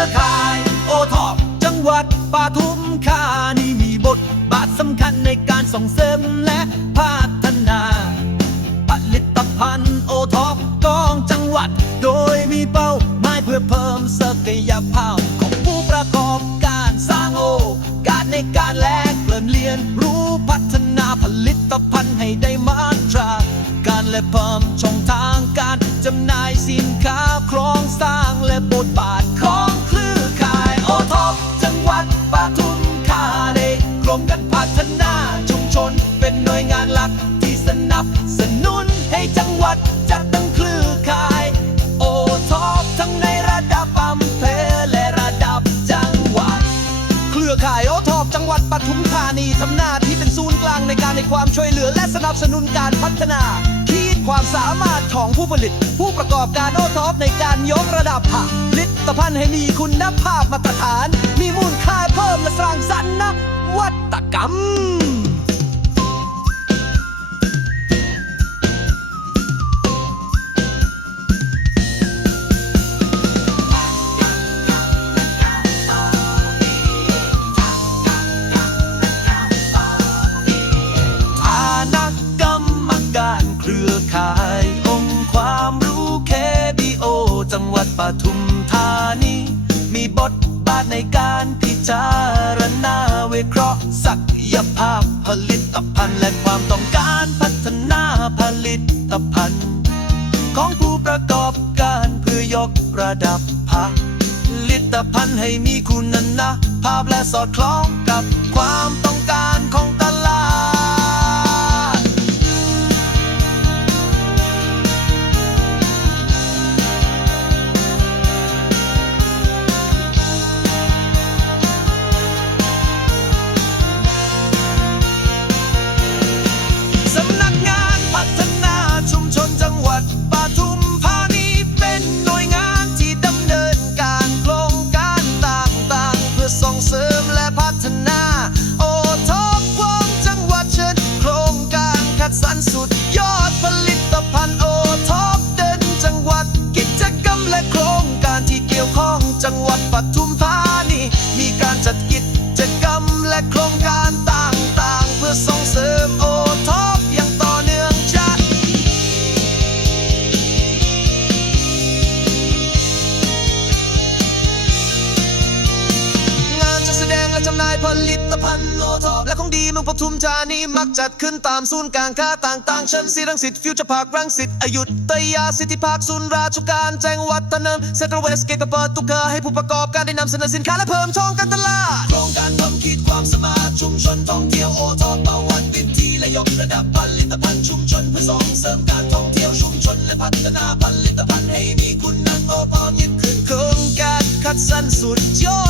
รือข่ายโอทอปจังหวัดปทุมธานีมีบทบาทสำคัญในการส่งเสริมและพัฒนาผลิตภัณฑ์โอท็อปกองจังหวัด โดยมีเป้าหมายเพื่อเพิ่มศักยภาพของผู้ประกอบการสร้างโอกาสในการแลกเปลี่ยนเรียนรู้พัฒนาผลิตภัณฑ์ให้ได้มาตราการและเพิ่มช่องทางการจำหน่ายสินค้าครองสร้างและบทบาท ทุมธานีทำหน้าที่เป็นศูนย์กลางในการให้ความช่วยเหลือและสนับสนุนการพัฒนาขีดความสามารถของผู้ผลิต ผู้ประกอบการโอทอปในการยกระดับผลิตภัณฑ์ให้มีคุณภาพมาตรฐาน มีมูลค่าเพิ่มและสร้างสรรค์นวัตกรรมานี มีบทบาทในการพิจารณาวิเคราะห์ศักยภาพผลิตภัณฑ์และความต้องการพัฒนาผลิตภัณฑ์ ของผู้ประกอบการเพื่อยกระดับผลิตภัณฑ์ให้มีคุณนะภาพและสอดคล้องกับความต้องการของ จังหวัดปทุมธานี ผลิตภัณฑ์โอทอปและของดีเมืองปทุมธานีมักจัดขึ้นตามศูนย์การค้าต่างๆเช่นซีรังสิตฟิวเจอร์พาร์ครังสิตอยุธยาสิทธิพาร์คศูนย์ราชการแจ้งวัฒนะเซ็นทรัลเวสเกตเปิดตุกเกอร์ให้ผู้ประกอบการได้นำเสนอสินค้าและเพิ่มช่องการตลาดโครงการเพิ่มขีดความสมารถชุมชนท่องเที่ยวโอทอปประวัติวิธีและยกระดับผลิตภัณฑ์ชุมชนเพื่อส่งเสริมการท่องเที่ยวชุมชนและพัฒนาผลิตภัณฑ์ให้มีคุณภาพพอยึดขึ้นโครงการคัดสรรสุดยอด